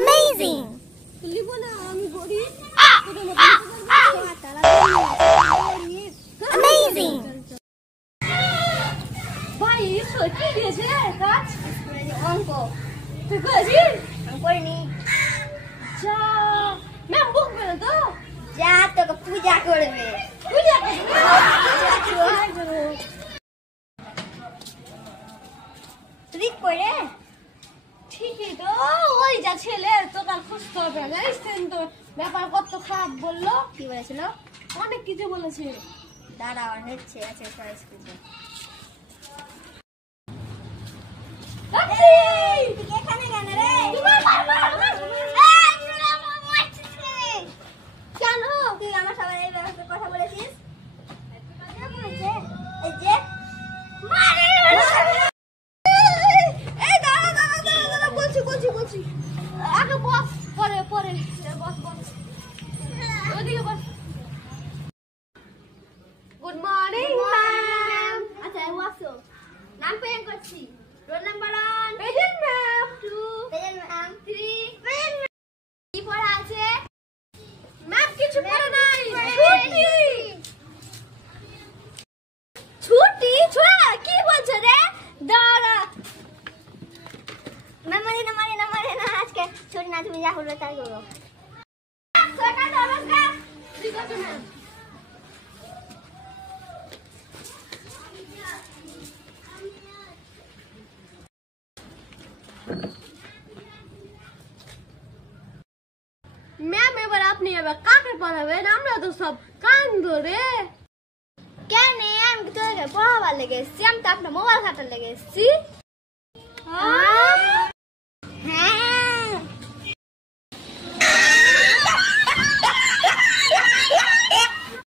Amazing! Amazing! ভাই ঈশ্বর কি দিয়েছে কাজ অঙ্ক তুই করেছিস আমি করিনি। যা ম্যাম বকবে না তো যা তোকে পূজা করবে। পূজা করবে তুই করে ঠিকই তো ওই যা ছেলে তোকে খুঁজতে হবে জানিস তো ব্যাপার কত খারাপ বললো কি বলেছিল? অনেক কিছু বলেছে দাঁড়া হচ্ছে আছে চয়েস করবে। এখানে কেন রে? কেন তুই আমার সবাই এই ব্যবস্থার কথা বলেছিস? এই যে মারে এই দাঁড়া দাঁড়া দাঁড়া দাঁড়া বলছি আগে বস পরে বস ওদিকে বস গুড মর্নিং ম্যাম আচ্ছা বসো। নাম পেন করছি। রোল নাম্বার 1 প্রেজেন্ট ম্যাম 2 পেন ম্যাম 3 কি পড়া আছে? ম্যাম কিছু পড়া নাই ছুটি ছোড়া কি বলছ রে? দাঁড়া মারে না আজকে ছুটি না, তুমি যা করবে তাই করো। ছোটা নমস্কার। ঠিক আছে ম্যাম ম্যাম এবার আপনি এবার কাকে পড়াবেন? আমরা তো সব কান ধরে কেন আমি তোকে পড়াবার লেগে এসছি? আমি তো আপনার মোবাইল ঘাটার লেগে এসছি।